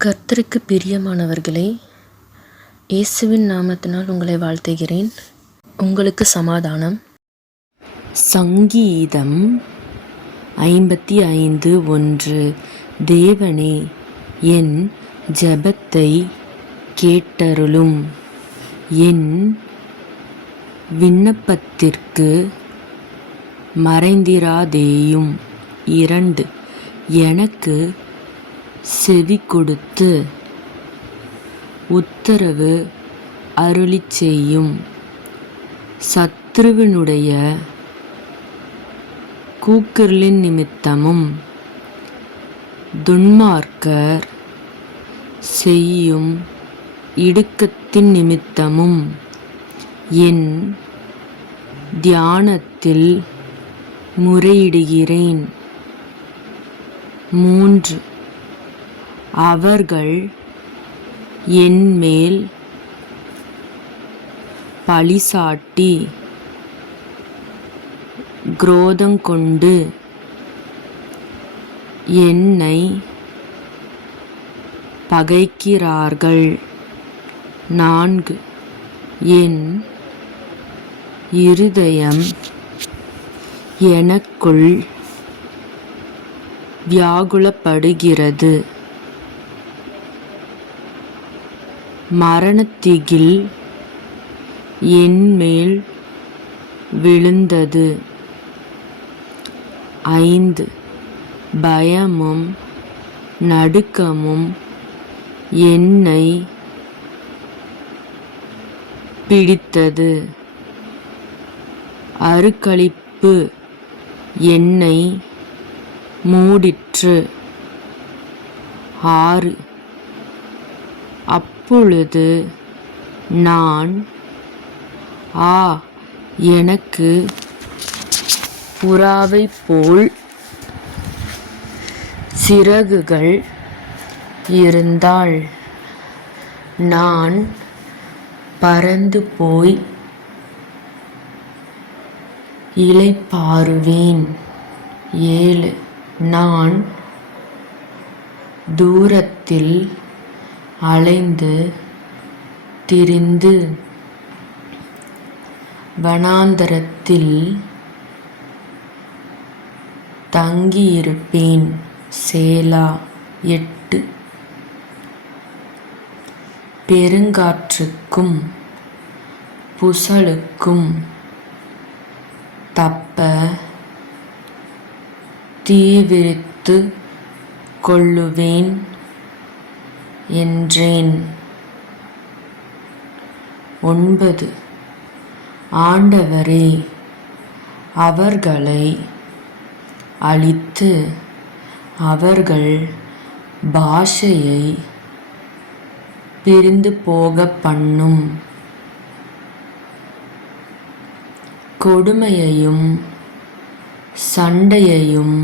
கர்த்தருக்கு பிரியமானவர்களே, இயேசுவின் நாமத்தினால் உங்களை வாழ்த்துகிறேன். உங்களுக்கு சமாதானம். சங்கீதம் 55:1. தேவனே, என் ஜெபத்தை கேட்டருளும், என் விண்ணப்பத்திற்கு மறைந்திராதேயும். 2. எனக்கு செவி கொடுத்து உத்தரவு அருளிச் செய்யும். சத்துருவினுடைய கூக்குரலின் நிமித்தமும் துன்மார்க்கர் செய்யும் இடுக்கத்தின் நிமித்தமும் என் தியானத்தில் முறையிடுகிறேன். 3. அவர்கள் என்மேல் பழிசாட்டி குரோதங்கொண்டு என்னை பகைக்கிறார்கள். 4. என் இருதயம் எனக்குள் வியாகுலப்படுகிறது. மரணத்திகில் என்மேல் விழுந்தது. 5. பயமும் நடுக்கமும் என்னை பிடித்தது. அருக்களிப்பு என்னை மூடிற்று. 6. அப்பொழுது நான், எனக்கு புறாவைப் போல் சிறகுகள் இருந்தால் நான் பறந்து போய் இளைப்பாறுவேன். 7. நான் தூரத்தில் அலைந்து திரிந்து வனாந்தரத்தில் தங்கியிருப்பேன். சேலா. 8. பெருங்காற்றுக்கும் புசலுக்கும் தப்ப தீவிரித்து கொள்ளுவேன் என்றேன். 9. ஆண்டவரே, அவர்களை அழித்து அவர்கள் பாஷையை பிரிந்து போக பண்ணும். கொடுமையையும் சண்டையையும்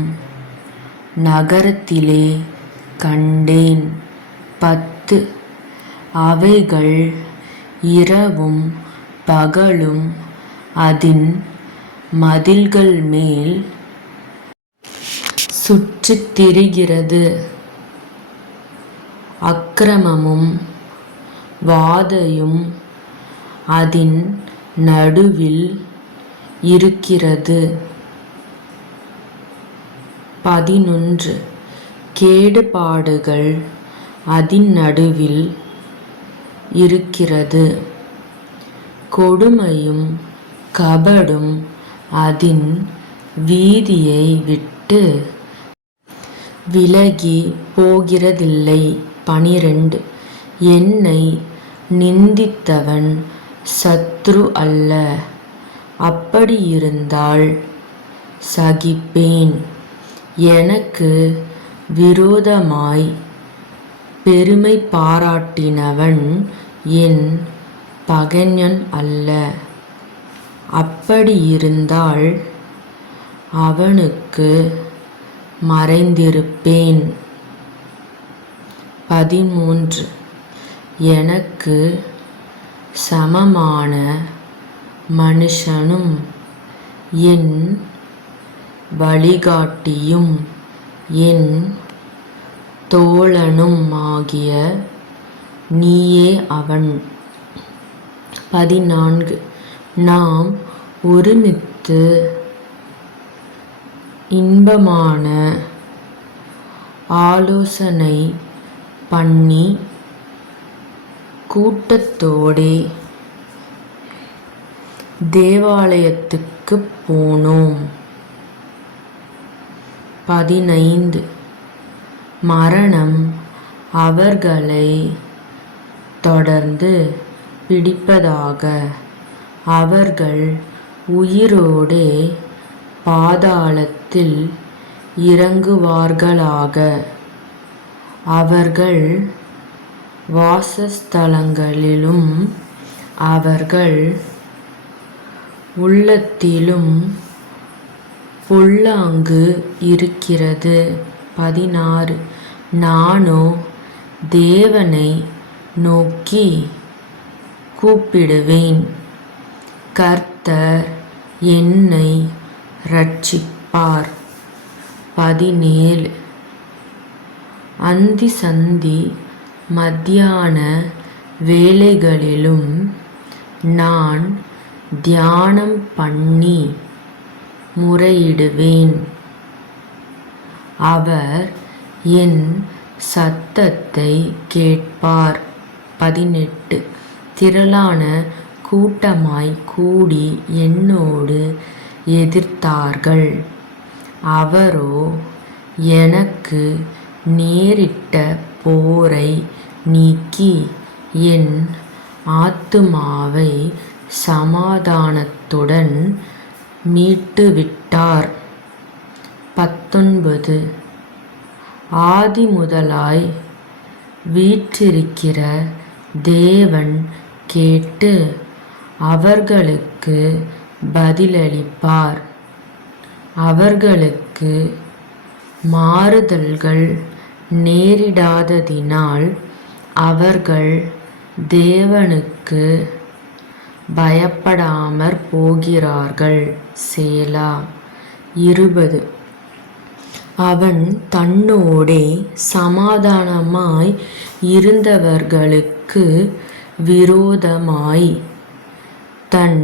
நகரத்திலே கண்டேன். 10. அவைகள் இரவும் பகலும் அதின் மதில்கள் மேல் சுற்றித் திரிகிறது. அக்கிரமமும் வாதையும் அதின் நடுவில் இருக்கிறது. 11. கேடுபாடுகள் அதின் நடுவில் இருக்கிறது. கொடுமையும் கபடும் அதின் வீதியை விட்டு விலகி போகிறதில்லை. 12. என்னை நிந்தித்தவன் சத்ரு அல்ல, அப்படியிருந்தால் சகிப்பேன். எனக்கு விரோதமாய் பெருமை பாராட்டினவன் என் பகைஞன் அல்ல, அப்படியிருந்தால் அவனுக்கு மறைந்திருப்பேன். 13. எனக்கு சமமான மனுஷனும் என் வழிகாட்டியும் என் தோழனுமாகிய தேவனாகிய நீயே அவன். 14 நாம் ஒருமித்து இன்பமான ஆலோசனை பண்ணி கூட்டத்தோடே தேவாலயத்துக்குப் போனோம். 15 மரணம் அவர்களை தொடர்ந்து பிடிப்பதாக. அவர்கள் உயிரோடே பாதாளத்தில் இறங்குவார்களாக. அவர்கள் வாசஸ்தலங்களிலும் அவர்கள் உள்ளத்திலும் பொல்லாங்கு இருக்கிறது. 16 நானோ தேவனை நோக்கி கூப்பிடுவேன். கர்த்தர் என்னை இரட்சிப்பார். 17 அந்தி சந்தி மத்தியான வேளைகளிலும் நான் தியானம் பண்ணி முறையிடுவேன். அவர் என் சத்தத்தை கேட்பார். 18 திரளான கூட்டமாய் கூடி என்னோடு எதிர்த்தார்கள். அவரோ எனக்கு நேரிட்ட போரை நீக்கி என் ஆத்துமாவை சமாதானத்துடன் மீட்டுவிட்டார். 19 ஆதிமுதலாய் வீற்றிருக்கிற தேவன் கேட்டு அவர்களுக்கு பதிலளிப்பார். அவர்களுக்கு மாறுதல்கள் நேரிடாததினால் அவர்கள் தேவனுக்கு பயப்படாமற் போகிறார்கள். சேலா. 20 அவன் தன்னோடே சமாதானமாய் இருந்தவர்களுக்கு விரோதமாய் தன்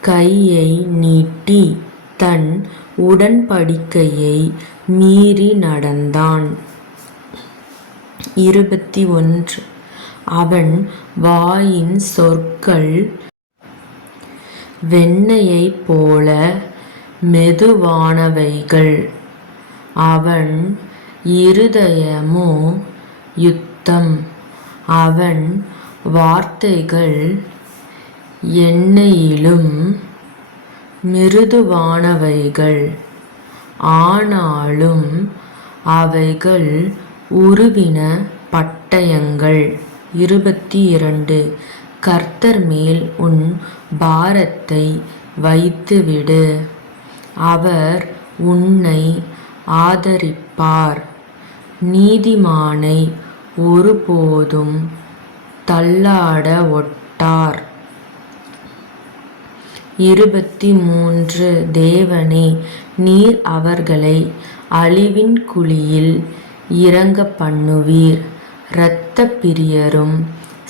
கையை நீட்டி தன் உடன்படிக்கையை மீறி நடந்தான். 21 அவன் வாயின் சொற்கள் வெண்ணெயைப் போல மெதுவானவைகள். அவன் இருதயமோ யுத்தம். அவன் வார்த்தைகள் எண்ணெயிலும் மிருதுவானவைகள். ஆனாலும் அவைகள் உருவின பட்டயங்கள். 22 கர்த்தர் மேல் உன் பாரத்தை வைத்துவிடு. அவர் உன்னை ஆதரிப்பார். நீதிமானை ஒருபோதும் தள்ளாட ஒட்டார். 23 தேவனே, நீர் அவர்களை அழிவின் குழியில் இறங்கப் பண்ணுவீர். இரத்தப் பிரியரும்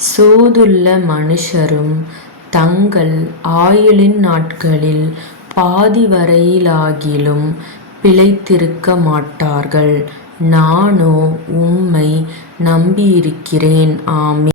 சூதுள்ள மனுஷரும் தங்கள் ஆயுளின் நாட்களில் பாதிவரையிலாகிலும் பிழைத்திருக்க மாட்டார்கள். நானோ உம்மை நம்பியிருக்கிறேன். ஆமென்.